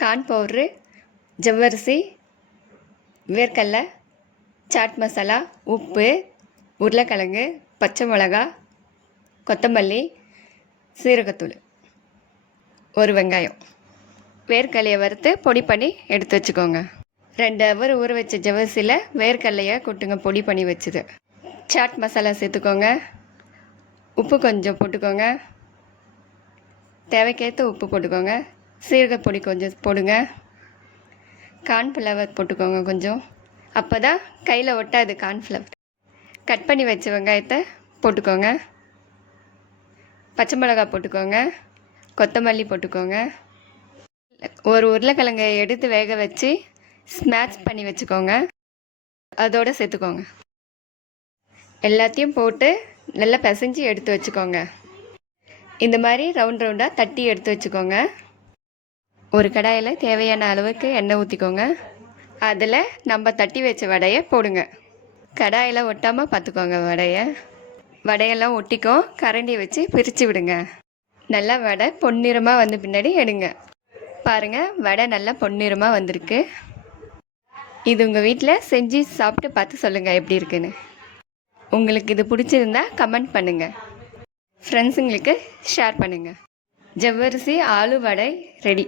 Corn powder, ஜவ்வரிசி, வேர்க்கடலை, chat masala, உப்பு, உருளைக்கிழங்கு, பச்சை மிளகா, கொத்தமல்லி, சீரகத்தூள், ஒரு வெங்காயம். வேர்க்கடலையை வறுத்து பொடி பண்ணி எடுத்து வச்சுக்கோங்க. 2 ஹவர் ஊற வச்ச ஜவ்வரிசியில் வேர்க்கடலையை கொட்டுங்க, பொடி பண்ணி வச்சுது. சாட் மசாலா சேர்த்துக்கோங்க. உப்பு கொஞ்சம் போட்டுக்கோங்க. தேவைக்கேற்ற உப்பு போட்டுக்கோங்க. சீரகப்பொடி கொஞ்சம் போடுங்க. கார்ன்ஃப்ளவர் போட்டுக்கோங்க கொஞ்சம், அப்போ தான் கையில் ஒட்டாது கார்ன்ஃப்ளவர். கட் பண்ணி வச்ச வெங்காயத்தை போட்டுக்கோங்க. பச்சை மிளகா போட்டுக்கோங்க. கொத்தமல்லி போட்டுக்கோங்க. ஒரு உருளைக்கிழங்கை எடுத்து வேக வச்சு ஸ்மாஷ் பண்ணி வச்சுக்கோங்க, அதோடு சேர்த்துக்கோங்க. எல்லாத்தையும் போட்டு நல்லா பிசைஞ்சு எடுத்து வச்சுக்கோங்க. இந்த மாதிரி ரவுண்ட் ரவுண்டாக தட்டி எடுத்து வச்சுக்கோங்க. ஒரு கடாயில் தேவையான அளவுக்கு எண்ணெய் ஊற்றிக்கோங்க. அதில் நம்ம தட்டி வச்ச வடையை போடுங்க. கடாயில் ஒட்டாமல் பார்த்துக்கோங்க. வடையெல்லாம் ஒட்டிக்கும். கரண்டி வச்சு பிரித்து விடுங்க. நல்லா வடை பொன்னிறமாக வந்து பின்னாடி எடுங்க. பாருங்கள், வடை நல்லா பொன்னிறமாக வந்திருக்கு. இது உங்கள் வீட்டில் செஞ்சு சாப்பிட்டு பார்த்து சொல்லுங்கள் எப்படி இருக்குன்னு. உங்களுக்கு இது பிடிச்சிருந்தா கமெண்ட் பண்ணுங்கள், ஃப்ரெண்ட்ஸுங்களுக்கு ஷேர் பண்ணுங்கள். ஜவ்வரிசி ஆலு வடை ரெடி.